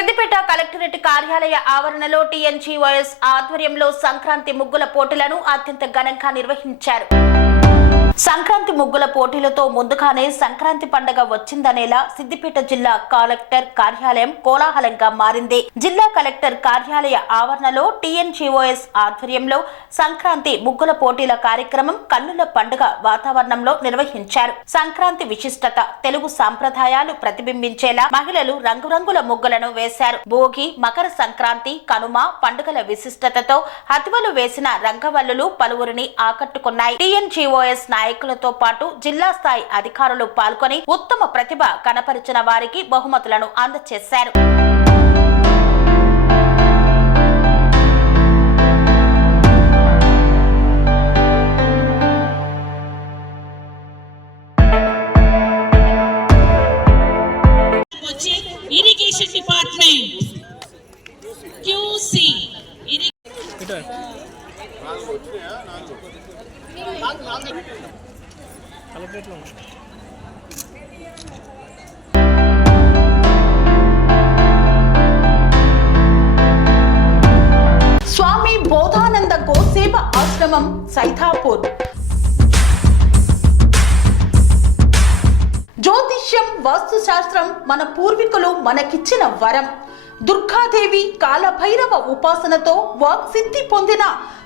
Siddipet collectorate కార్యాలయ ఆవరణలో TNGOs ఆధ్వర్యంలో సంక్రాంతి ముగ్గుల పోటీలను అత్యంత ఘనంగా నిర్వహించారు. సంక్రాంతి ముగ్గుల పోటీలతో ముందుగానే సంక్రాంతి పండుగ వచ్చిందనేలా సిద్దిపేట జిల్లా కలెక్టర్ కార్యాలయం కోలాహలంగా మారింది. జిల్లా కలెక్టర్ కార్యాలయ ఆవరణలో టీఎన్జీఓఎస్ ఆధ్వర్యంలో సంక్రాంతి ముగ్గుల పోటీల కార్యక్రమం కన్నుల పండుగ వాతావరణంలో నిర్వహించారు. సంక్రాంతి విశిష్టత, తెలుగు సాంప్రదాయాలు ప్రతిబింబించేలా మహిళలు రంగురంగుల ముగ్గులను వేశారు. భోగి, మకర సంక్రాంతి, కనుమ పండుగల విశిష్టతతో హతివలు వేసిన రంగవల్లులు పలువురిని ఆకట్టుకున్నాయి. టీఎన్జీఓఎస్ నాయకులతో పాటు జిల్లా స్థాయి అధికారులు పాల్గొని ఉత్తమ ప్రతిభ కనపరిచిన వారికి బహుమతులను అందజేశారు. ఇరిగేషన్ డిపార్ట్మెంట్ క్యూసీ స్వామి బోధానంద గోసేవ ఆశ్రమం సైథాపూర్. జ్యోతిష్యం, వాస్తుశాస్త్రం మన పూర్వీకులు మనకిచ్చిన వరం. దుర్గాదేవి, కాలభైరవ ఉపాసనతో వాక్సిద్ధి పొందిన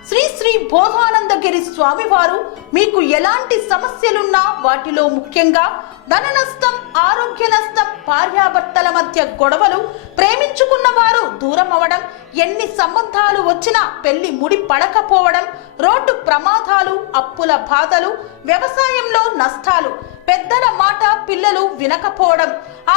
శ్రీ శ్రీ బోధానందగిరి స్వామివారు మీకు ఎలాంటి సమస్యలున్నా, వాటిలో ముఖ్యంగా ధన నష్టం, ఆరోగ్య నష్టం, భార్యాభర్తల మధ్య గొడవలు, ప్రేమించుకున్న వారు దూరం అవడం, ఎన్ని సంబంధాలు వచ్చినా పెళ్లి ముడి పడకపోవడం, రోడ్డు ప్రమాదాలు, అప్పుల బాధలు, వ్యవసాయంలో నష్టాలు, పెద్దల మాట పిల్లలు వినకపోవడం,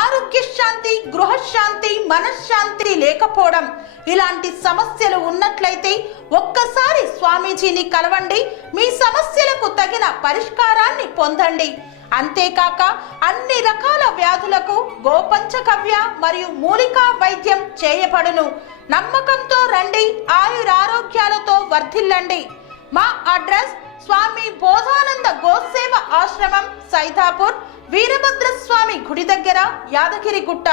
ఆరోగ్య శాంతి, గృహశాంతి, మనశ్శాంతి లేకపోవడం, ఇలాంటి సమస్యలు ఉన్నట్లయితే ఒక్కసారి స్వామీజీని కలవండి. మీ సమస్యలకు తగిన పరిష్కారాన్ని పొందండి. అంతేకాక అన్ని రకాల వ్యాధులకు గోపంచకవ్య మరియు మూలికా వైద్యం చేయబడును. నమ్మకంతో రండి, ఆయురారోగ్యాలతో వర్ధిల్లండి. మా అడ్రస్ స్వామి బోధానంద గోసేవ ఆశ్రమం సైథాపూర్, వీరభద్రస్వామి గుడి దగ్గర, యాదగిరిగుట్ట.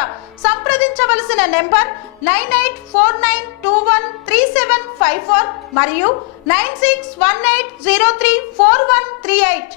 సంప్రదించవలసిన నెంబర్ 9849213754 మరియు 9618034138.